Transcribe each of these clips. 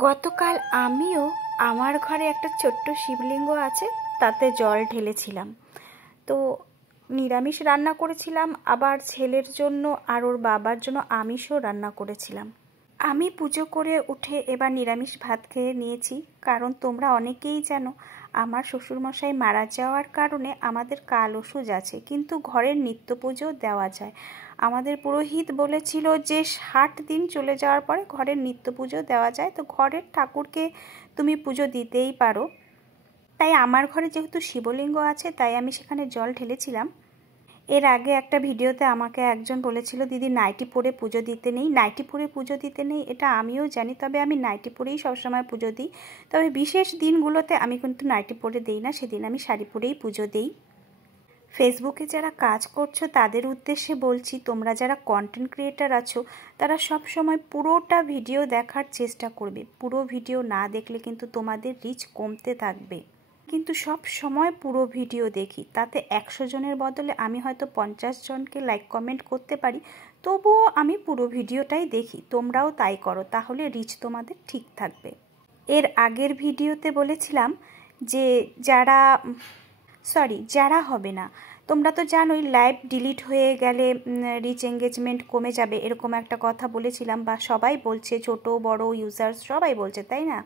গতকাল আমিও আমার ঘরে একটা ছোট্ট শিবলিঙ্গ আছে, তাতে জল ঢেলেছিলাম। তো নিরামিষ রান্না করেছিলাম, আবার ছেলের জন্য আর ওর বাবার জন্য আমিষও রান্না করেছিলাম। আমি পুজো করে উঠে এবার নিরামিষ ভাত খেয়ে নিয়েছি, কারণ তোমরা অনেকেই জানো আমার শ্বশুরমশাই মারা যাওয়ার কারণে আমাদের কাল ওষুধ আছে, কিন্তু ঘরের নিত্য পুজো দেওয়া যায়। আমাদের পুরোহিত বলেছিল যে 60 দিন চলে যাওয়ার পরে ঘরের নিত্য পুজো দেওয়া যায়, তো ঘরের ঠাকুরকে তুমি পুজো দিতেই পারো। তাই আমার ঘরে যেহেতু শিবলিঙ্গ আছে, তাই আমি সেখানে জল ঢেলেছিলাম। এর আগে একটা ভিডিওতে আমাকে একজন বলেছিল, দিদি নাইটি পরে পুজো দিতে নেই, নাইটি পরে পুজো দিতে নেই। এটা আমিও জানি, তবে আমি নাইটি পরেই সবসময় পুজো দিই। তবে বিশেষ দিনগুলোতে আমি কিন্তু নাইটি পরে দিই না, সেদিন আমি শাড়ি পরেই পুজো দিই। ফেসবুকে যারা কাজ করছো তাদের উদ্দেশ্যে বলছি, তোমরা যারা কন্টেন্ট ক্রিয়েটার আছো তারা সব সময় পুরোটা ভিডিও দেখার চেষ্টা করবে। পুরো ভিডিও না দেখলে কিন্তু তোমাদের রিচ কমতে থাকবে। কিন্তু সব সময় পুরো ভিডিও দেখি, তাতে 100 জনের বদলে আমি হয়তো 50 জনকে লাইক কমেন্ট করতে পারি, তবুও আমি পুরো ভিডিওটাই দেখি। তোমরাও তাই করো, তাহলে রিচ তোমাদের ঠিক থাকবে। এর আগের ভিডিওতে বলেছিলাম যে যারা হবে না, তোমরা তো জানোই লাইভ ডিলিট হয়ে গেলে রিচ এঙ্গেজমেন্ট কমে যাবে, এরকম একটা কথা বলেছিলাম, বা সবাই বলছে, ছোট বড় ইউজার্স সবাই বলছে, তাই না?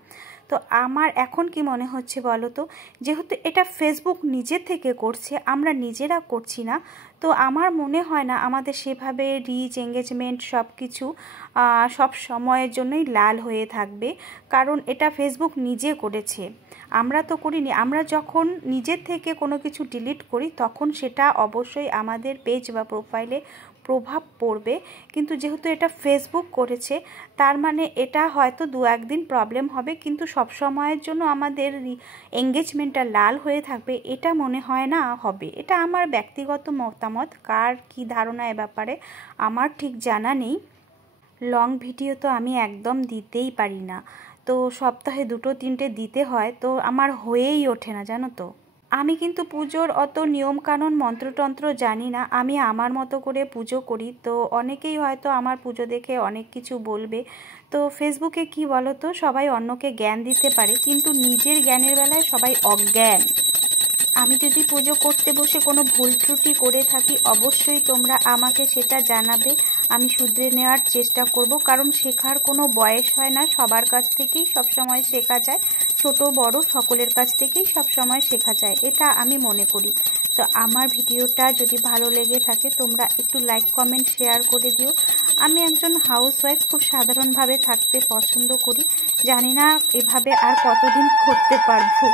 তো আমার এখন কি মনে হচ্ছে বলো তো, যেহেতু এটা ফেসবুক নিজে থেকে করছে, আমরা নিজেরা করছি না, তো আমার মনে হয় না আমাদের সেভাবে রিচ এঙ্গেজমেন্ট সব কিছু সব সময়ের জন্যই লাল হয়ে থাকবে, কারণ এটা ফেসবুক নিজে করেছে, আমরা তো করিনি। আমরা যখন নিজের থেকে কোনো কিছু ডিলিট করি তখন সেটা অবশ্যই আমাদের পেজ বা প্রোফাইলে প্রভাব পড়বে, কিন্তু যেহেতু এটা ফেসবুক করেছে, তার মানে এটা হয়তো 2-1 দিন প্রবলেম হবে, কিন্তু সব সময়ের জন্য আমাদের এঙ্গেজমেন্টটা লাল হয়ে থাকবে এটা মনে হয় না হবে। এটা আমার ব্যক্তিগত মতামত, কার কি ধারণা এ ব্যাপারে আমার ঠিক জানা নেই। লং ভিডিও তো আমি একদম দিতেই পারি না, তো সপ্তাহে 2-3টে দিতে হয়, তো আমার হয়েই ওঠে না, জানো তো। আমি কিন্তু পুজোর অত নিয়মকানুন মন্ত্রতন্ত্র জানি না, আমি আমার মতো করে পুজো করি। তো অনেকেই হয়তো আমার পুজো দেখে অনেক কিছু বলবে, তো ফেসবুকে কি বলো তো, সবাই অন্যকে জ্ঞান দিতে পারে, কিন্তু নিজের জ্ঞানের বেলায় সবাই অজ্ঞান। আমি যদি পুজো করতে বসে কোনো ভুল ত্রুটি করে থাকি, অবশ্যই তোমরা আমাকে সেটা জানাবে, আমি শুধরে নেওয়ার চেষ্টা করব, কারণ শেখার কোনো বয়স হয় না, সবার কাছ থেকেই সবসময় শেখা যায়, ছোট বড় সকলের কাছ থেকেই সবসময় শেখা যায়, এটা আমি মনে করি। তো আমার ভিডিওটা যদি ভালো লেগে থাকে তোমরা একটু লাইক কমেন্ট শেয়ার করে দিও। আমি একজন হাউসওয়াইফ, খুব সাধারণভাবে থাকতে পছন্দ করি, জানি না এভাবে আর কতদিন করতে পারবো।